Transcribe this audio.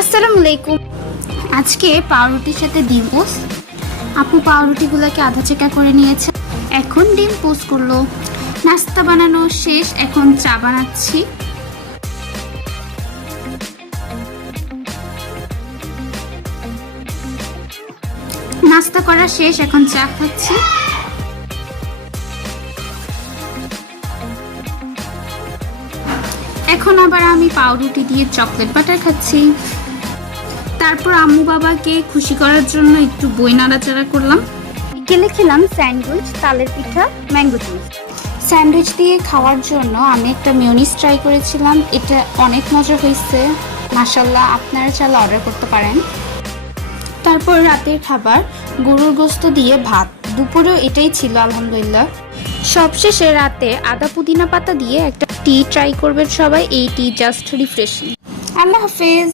আসসালামু আলাইকুম। আজকে পাউরুটির সাথে ডিম পোস্ট। আপু পাউরুটিগুলোকে আধা চেকা করে নিয়েছে, এখন ডিম পোস্ট করলো। নাস্তা বানানো শেষ, এখন চা বানাচ্ছি। নাস্তা করা শেষ, এখন চা খাচ্ছি। এখন আবার আমি পাউরুটি দিয়ে চকলেট বাটার খাচ্ছি। তারপর আম্মু বাবাকে খুশি করার জন্য একটু বই নাড়াচাড়া করলাম। বিকেলে খেলাম স্যান্ডউইচ, তালের পিঠা, ম্যাঙ্গো জুস। স্যান্ডউইচ দিয়ে খাওয়ার জন্য আমি একটা মিউনিস ট্রাই করেছিলাম, এটা অনেক মজা হয়েছে। মাশাআল্লাহ, আপনারা চাইলে অর্ডার করতে পারেন। তারপর রাতের খাবার গরুর গোশত দিয়ে ভাত, দুপুরেও এটাই ছিল আলহামদুলিল্লাহ। সবশেষে রাতে আদা পুদিনা পাতা দিয়ে একটা টি ট্রাই করবেন সবাই, এই টি জাস্ট রিফ্রেশিং। আল্লাহ হাফেজ।